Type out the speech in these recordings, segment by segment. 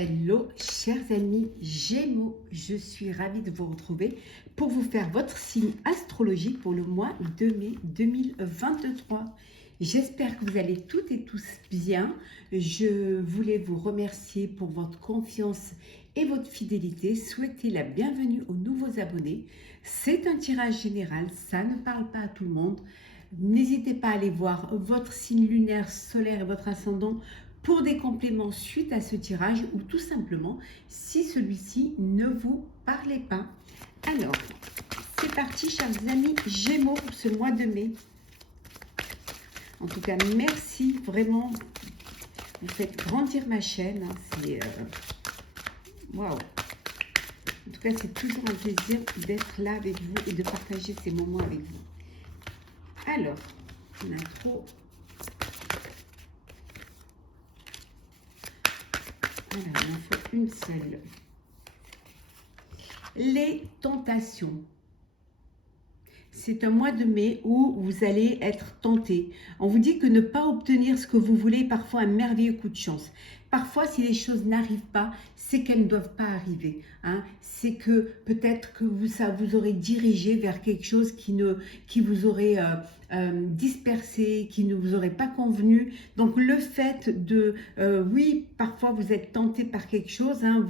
Hello, chers amis Gémeaux, je suis ravie de vous retrouver pour vous faire votre signe astrologique pour le mois de mai 2023. J'espère que vous allez toutes et tous bien. Je voulais vous remercier pour votre confiance et votre fidélité. Souhaiter la bienvenue aux nouveaux abonnés. C'est un tirage général, ça ne parle pas à tout le monde. N'hésitez pas à aller voir votre signe lunaire, solaire et votre ascendant pour des compléments suite à ce tirage ou tout simplement si celui-ci ne vous parlait pas. Alors, c'est parti chers amis Gémeaux pour ce mois de mai. En tout cas, merci vraiment. Vous faites grandir ma chaîne. C'est waouh. En tout cas, c'est toujours un plaisir d'être là avec vous et de partager ces moments avec vous. Alors, on a trop. Alors, il en faut une seule. Les tentations. C'est un mois de mai où vous allez être tenté. On vous dit que ne pas obtenir ce que vous voulez est parfois un merveilleux coup de chance. Parfois, si les choses n'arrivent pas, c'est qu'elles ne doivent pas arriver. Hein. C'est que peut-être que vous aurez dirigé vers quelque chose qui vous aurait dispersé, qui ne vous aurait pas convenu. Donc, le fait de, oui, parfois vous êtes tenté par quelque chose, hein,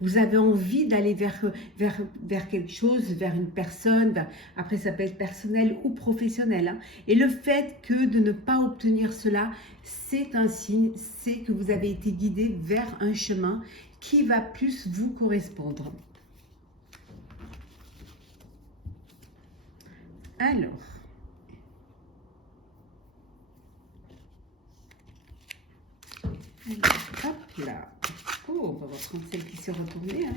vous avez envie d'aller vers quelque chose, vers une personne, après ça peut être personnel ou professionnel. Hein. Et le fait que de ne pas obtenir cela, c'est un signe, c'est que vous avez été guidé vers un chemin qui va plus vous correspondre. Alors, hop là. Oh, on va voir celle qui s'est retournée. Hein.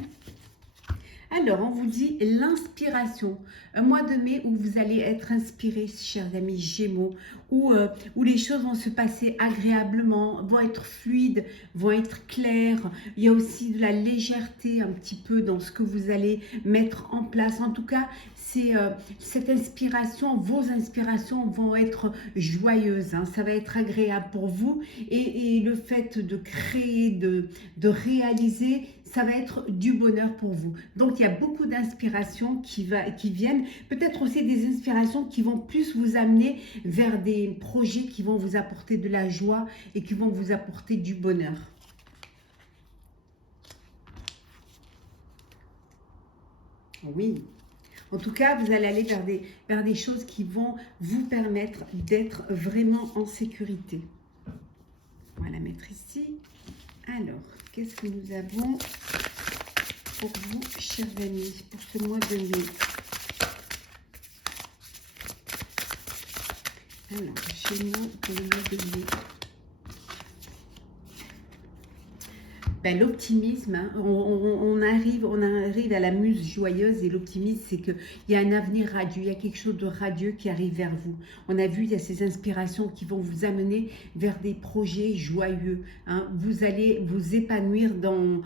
Alors, on vous dit l'inspiration. Un mois de mai où vous allez être inspirés, chers amis Gémeaux, où les choses vont se passer agréablement, vont être fluides, vont être claires. Il y a aussi de la légèreté un petit peu dans ce que vous allez mettre en place. En tout cas, c'est cette inspiration, vos inspirations vont être joyeuses. Hein. Ça va être agréable pour vous. Et le fait de créer, de réaliser, ça va être du bonheur pour vous. Donc, il y a beaucoup d'inspirations qui viennent. Peut-être aussi des inspirations qui vont plus vous amener vers des projets qui vont vous apporter de la joie et qui vont vous apporter du bonheur. Oui. En tout cas, vous allez aller vers des choses qui vont vous permettre d'être vraiment en sécurité. On va la mettre ici. Alors, qu'est-ce que nous avons pour vous, chers amis, pour ce mois de mai? Alors, chez nous, pour le mois de mai. Ben, l'optimisme, hein, on arrive à la muse joyeuse, et l'optimisme, c'est qu'il y a un avenir radieux, il y a quelque chose de radieux qui arrive vers vous. On a vu, il y a ces inspirations qui vont vous amener vers des projets joyeux. Hein. Vous allez vous épanouir dans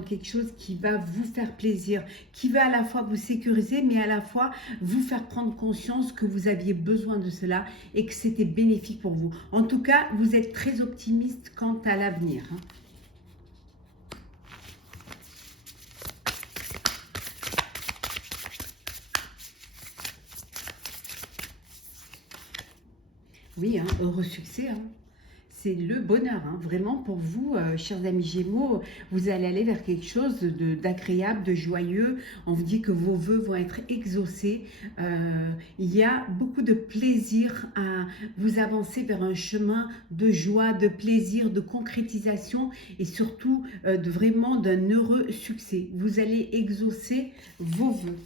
quelque chose qui va vous faire plaisir, qui va à la fois vous sécuriser, mais à la fois vous faire prendre conscience que vous aviez besoin de cela et que c'était bénéfique pour vous. En tout cas, vous êtes très optimiste quant à l'avenir. Hein. Oui, hein, heureux succès, hein. C'est le bonheur, hein. Vraiment pour vous, chers amis Gémeaux, vous allez aller vers quelque chose d'agréable, de joyeux. On vous dit que vos vœux vont être exaucés. Il y a beaucoup de plaisir à vous avancer vers un chemin de joie, de plaisir, de concrétisation et surtout vraiment d'un heureux succès. Vous allez exaucer vos vœux.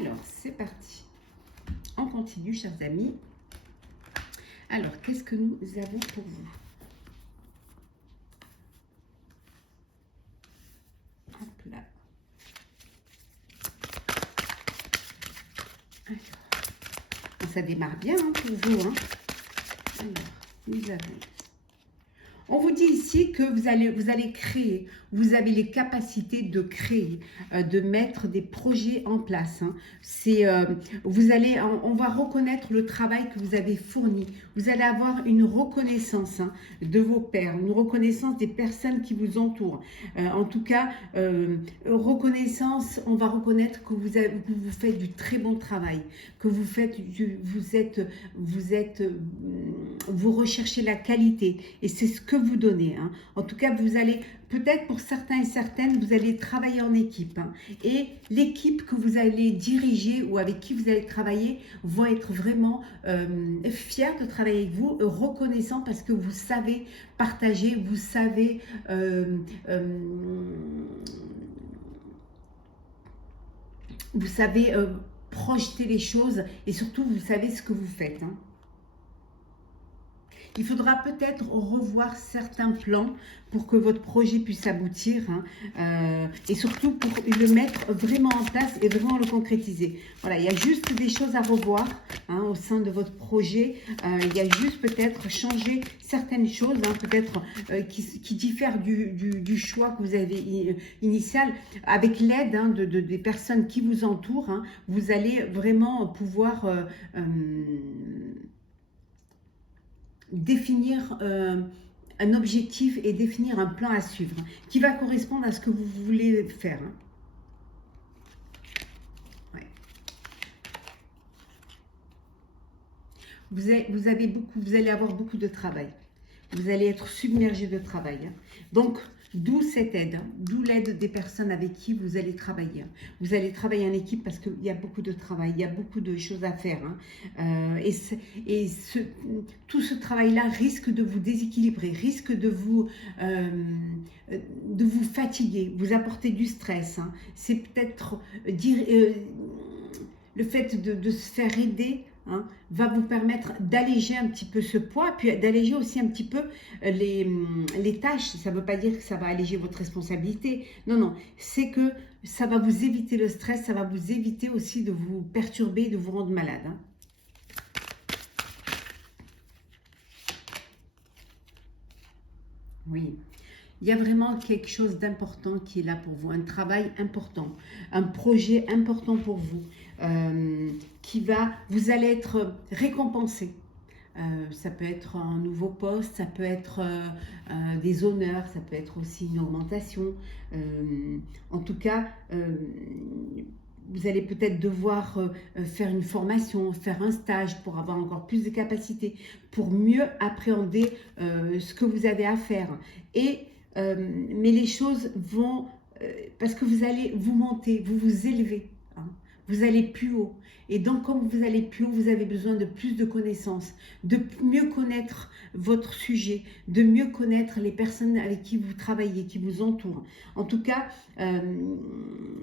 Alors, c'est parti. On continue, chers amis. Alors, qu'est-ce que nous avons pour vous? Hop là. Alors, ça démarre bien hein, pour vous. Hein. Alors, nous avons On vous dit ici que vous allez créer, vous avez les capacités de créer, de mettre des projets en place. Hein. On va reconnaître le travail que vous avez fourni. Vous allez avoir une reconnaissance de vos pairs, une reconnaissance des personnes qui vous entourent. En tout cas, reconnaissance, on va reconnaître que vous faites du très bon travail, que vous recherchez la qualité et c'est ce que vous donnez. Hein. En tout cas, vous allez, peut-être pour certains et certaines, vous allez travailler en équipe. Hein. Et l'équipe que vous allez diriger ou avec qui vous allez travailler vont être vraiment fiers de travailler avec vous, reconnaissants parce que vous savez partager, vous savez projeter les choses et surtout vous savez ce que vous faites. Hein. Il faudra peut-être revoir certains plans pour que votre projet puisse aboutir et surtout pour le mettre vraiment en place et vraiment le concrétiser. Voilà, il y a juste des choses à revoir au sein de votre projet. Il y a juste peut-être changer certaines choses, peut-être qui diffèrent du choix que vous avez initial. Avec l'aide des personnes qui vous entourent, vous allez vraiment pouvoir définir un objectif et définir un plan à suivre qui va correspondre à ce que vous voulez faire. Ouais. Vous allez avoir beaucoup de travail. Vous allez être submergé de travail. Donc, d'où cette aide, d'où l'aide des personnes avec qui vous allez travailler. Vous allez travailler en équipe parce qu'il y a beaucoup de travail, il y a beaucoup de choses à faire. Tout ce travail-là risque de vous déséquilibrer, risque de vous fatiguer, vous apporter du stress. C'est peut-être le fait de se faire aider va vous permettre d'alléger un petit peu ce poids, puis d'alléger aussi un petit peu les tâches. Ça ne veut pas dire que ça va alléger votre responsabilité. Non, non. C'est que ça va vous éviter le stress, ça va vous éviter aussi de vous perturber, de vous rendre malade. Oui. Il y a vraiment quelque chose d'important qui est là pour vous, un travail important, un projet important pour vous, vous allez être récompensé. Ça peut être un nouveau poste, ça peut être des honneurs, ça peut être aussi une augmentation. En tout cas, vous allez peut-être devoir faire une formation, faire un stage pour avoir encore plus de capacités, pour mieux appréhender ce que vous avez à faire. Mais les choses vont, parce que vous allez vous monter, vous vous élevez, vous allez plus haut. Et donc, comme vous allez plus haut, vous avez besoin de plus de connaissances, de mieux connaître votre sujet, de mieux connaître les personnes avec qui vous travaillez, qui vous entourent. En tout cas,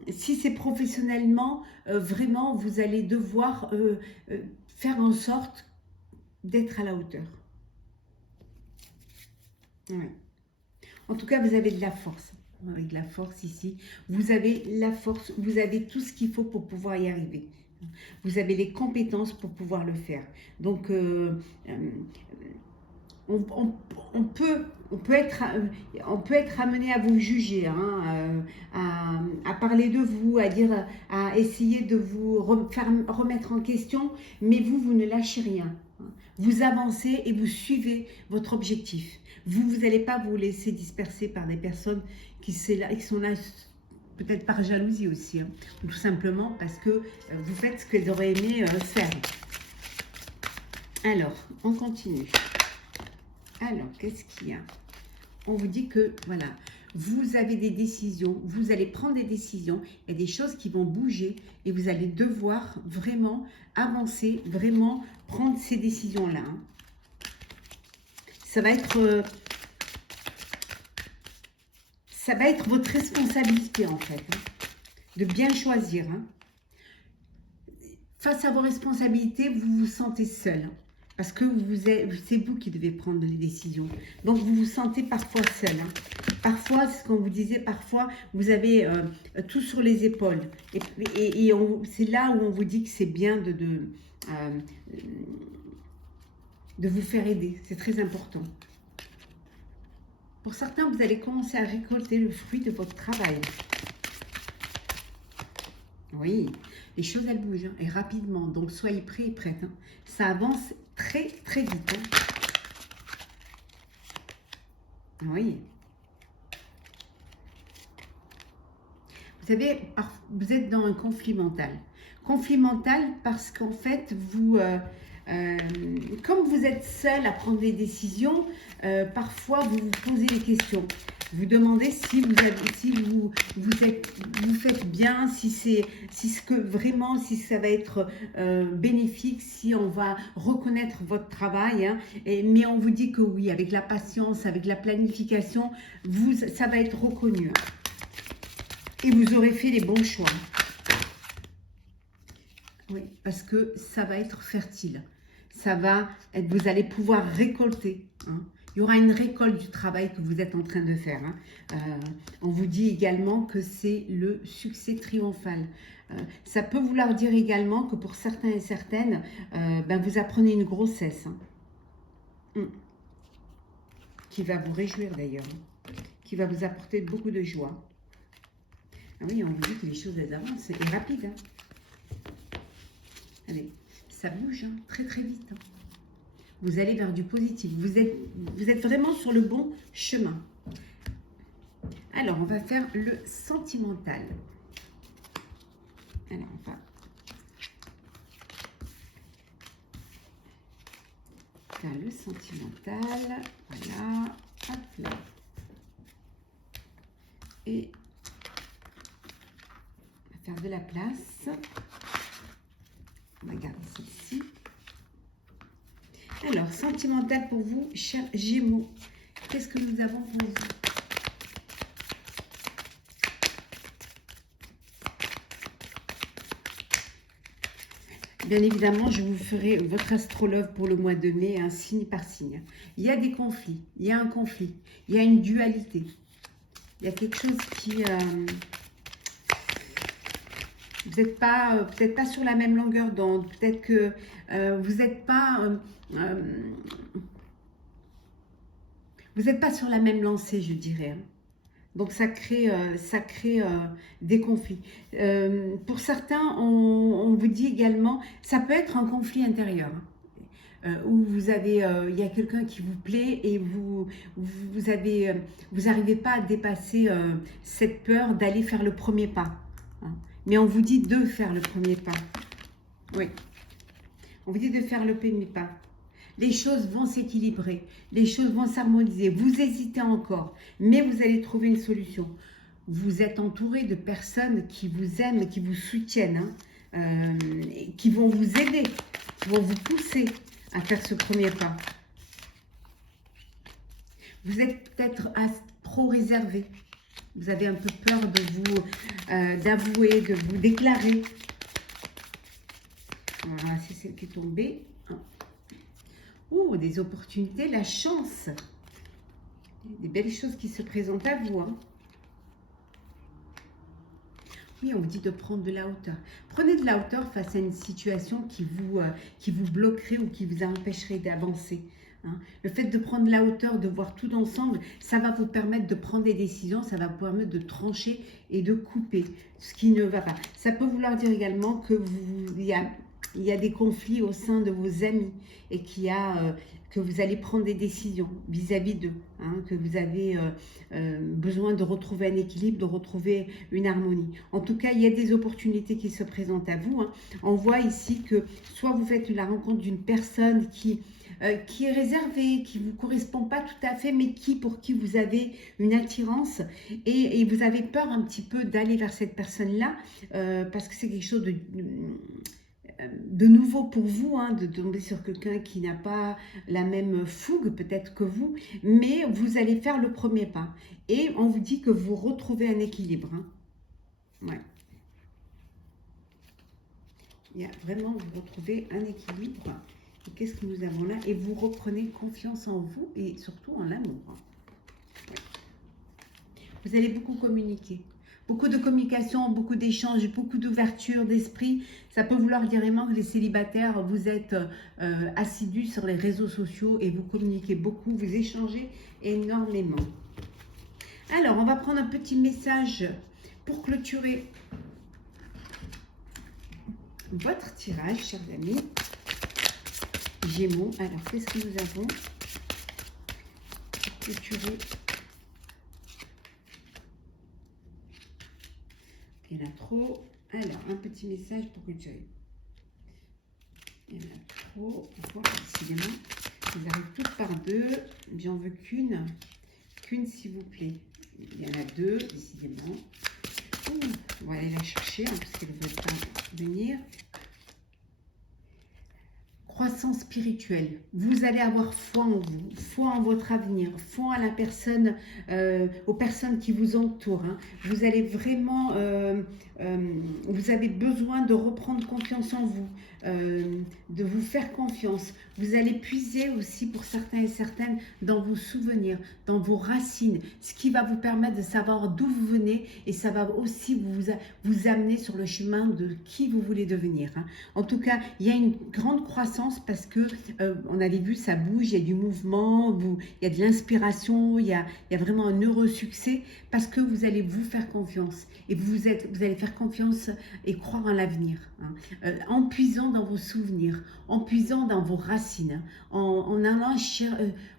si c'est professionnellement, vraiment, vous allez devoir faire en sorte d'être à la hauteur. Ouais. En tout cas, vous avez de la force. Avec de la force ici. Vous avez la force, vous avez tout ce qu'il faut pour pouvoir y arriver. Vous avez les compétences pour pouvoir le faire. Donc, on peut être amené à vous juger, à parler de vous, à essayer de vous remettre en question, mais vous ne lâchez rien. Vous avancez et vous suivez votre objectif. Vous n'allez pas vous laisser disperser par des personnes qui sont là peut-être par jalousie aussi, ou tout simplement parce que vous faites ce qu'elles auraient aimé faire. Alors, on continue. Alors, qu'est-ce qu'il y a? On vous dit que, voilà, vous avez des décisions, vous allez prendre des décisions, il y a des choses qui vont bouger et vous allez devoir vraiment avancer, vraiment prendre ces décisions-là. Ça va être votre responsabilité en fait, de bien choisir. Face à vos responsabilités, vous vous sentez seul. Parce que c'est vous qui devez prendre les décisions. Donc, vous vous sentez parfois seul. Parfois, c'est ce qu'on vous disait, parfois, vous avez tout sur les épaules. Et c'est là où on vous dit que c'est bien de vous faire aider. C'est très important. Pour certains, vous allez commencer à récolter le fruit de votre travail. Oui, les choses, elles bougent, hein, et rapidement. Donc, soyez prêts et prêtes. Hein. Ça avance très, très vite. Hein. Oui. Vous savez, vous êtes dans un conflit mental. Conflit mental parce qu'en fait, comme vous êtes seul à prendre des décisions, parfois vous vous posez des questions. Vous demandez si vous faites bien, si ça va être bénéfique, si on va reconnaître votre travail. Hein, mais on vous dit que oui, avec la patience, avec la planification, ça va être reconnu. Hein. Et vous aurez fait les bons choix. Oui, parce que ça va être fertile. Vous allez pouvoir récolter. Hein. Il y aura une récolte du travail que vous êtes en train de faire. Hein. On vous dit également que c'est le succès triomphal. Ça peut vouloir dire également que pour certains et certaines, vous apprenez une grossesse. Hein. Qui va vous réjouir d'ailleurs. Qui va vous apporter beaucoup de joie. Ah oui, on vous dit que les choses, elles avancent. C'est rapide. Hein. Allez, ça bouge hein, très très vite. Hein. Vous allez vers du positif. Vous êtes vraiment sur le bon chemin. Alors, on va faire le sentimental. Alors, on va faire le sentimental. Voilà. Hop là. Et faire de la place. On va garder celle-ci. Alors, sentimental pour vous, chers Gémeaux. Qu'est-ce que nous avons pour vous? Bien évidemment, je vous ferai votre astrologue pour le mois de mai, un signe par signe. Il y a des conflits, il y a un conflit, il y a une dualité. Il y a quelque chose qui... vous n'êtes pas, peut-être pas sur la même longueur d'onde, peut-être que vous n'êtes pas... vous n'êtes pas sur la même lancée, je dirais. Hein. Donc, ça crée des conflits. Pour certains, on vous dit également, ça peut être un conflit intérieur. Hein, où il y a quelqu'un qui vous plaît et vous n'arrivez pas à dépasser cette peur d'aller faire le premier pas. Hein. Mais on vous dit de faire le premier pas. Oui. On vous dit de faire le premier pas. Les choses vont s'équilibrer, les choses vont s'harmoniser. Vous hésitez encore, mais vous allez trouver une solution. Vous êtes entouré de personnes qui vous aiment, qui vous soutiennent, hein, qui vont vous aider, qui vont vous pousser à faire ce premier pas. Vous êtes peut-être trop réservé. Vous avez un peu peur de vous d'avouer, de vous déclarer. Voilà, c'est celle qui est tombée. Oh, des opportunités, la chance. Des belles choses qui se présentent à vous. Hein. Oui, on vous dit de prendre de la hauteur. Prenez de la hauteur face à une situation qui vous bloquerait ou qui vous empêcherait d'avancer. Hein. Le fait de prendre de la hauteur, de voir tout ensemble, ça va vous permettre de prendre des décisions, ça va vous permettre de trancher et de couper ce qui ne va pas. Ça peut vouloir dire également que il y a des conflits au sein de vos amis et que vous allez prendre des décisions vis-à-vis d'eux, hein, que vous avez besoin de retrouver un équilibre, de retrouver une harmonie. En tout cas, il y a des opportunités qui se présentent à vous. Hein. On voit ici que soit vous faites la rencontre d'une personne qui est réservée, qui ne vous correspond pas tout à fait, mais pour qui vous avez une attirance et vous avez peur un petit peu d'aller vers cette personne-là parce que c'est quelque chose de nouveau pour vous, hein, de tomber sur quelqu'un qui n'a pas la même fougue peut-être que vous, mais vous allez faire le premier pas. Et on vous dit que vous retrouvez un équilibre. Hein. Ouais. Il y a vraiment, vous retrouvez un équilibre. Et qu'est-ce que nous avons là? Et vous reprenez confiance en vous et surtout en l'amour. Hein. Ouais. Vous allez beaucoup communiquer. beaucoup de communication, beaucoup d'échanges, beaucoup d'ouverture d'esprit. Ça peut vouloir dire vraiment que les célibataires, vous êtes assidus sur les réseaux sociaux et vous communiquez beaucoup, vous échangez énormément. Alors, on va prendre un petit message pour clôturer votre tirage, chers amis. Gémeaux. Alors, qu'est-ce que nous avons pour clôturer? Il y en a trop. Alors, un petit message pour clôturer. Il y en a trop. Voilà, décidément. Ils arrivent toutes par deux. J'en veux qu'une. Qu'une, s'il vous plaît. Il y en a deux, décidément. Ouh, on va aller la chercher, hein, parce qu'elle ne veut pas venir. Croissance spirituelle. Vous allez avoir foi en vous, foi en votre avenir, foi en la personne, aux personnes qui vous entourent. Hein. Vous allez vraiment, vous avez besoin de reprendre confiance en vous, de vous faire confiance. Vous allez puiser aussi pour certains et certaines dans vos souvenirs, dans vos racines, ce qui va vous permettre de savoir d'où vous venez et ça va aussi vous amener sur le chemin de qui vous voulez devenir. Hein. En tout cas, il y a une grande croissance parce que on avait vu, ça bouge, il y a du mouvement, il y a de l'inspiration, il y a vraiment un heureux succès parce que vous allez vous faire confiance et vous allez faire confiance et croire en l'avenir, hein, en puisant dans vos souvenirs, en puisant dans vos racines, en allant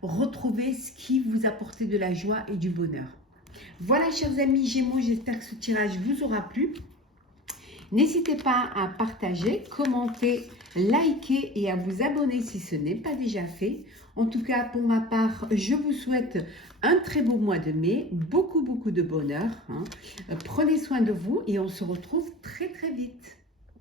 retrouver ce qui vous apporte de la joie et du bonheur. Voilà, chers amis Gémeaux, j'espère que ce tirage vous aura plu. N'hésitez pas à partager, commenter, liker et à vous abonner si ce n'est pas déjà fait. En tout cas, pour ma part, je vous souhaite un très beau mois de mai, beaucoup de bonheur. Hein. Prenez soin de vous et on se retrouve très vite.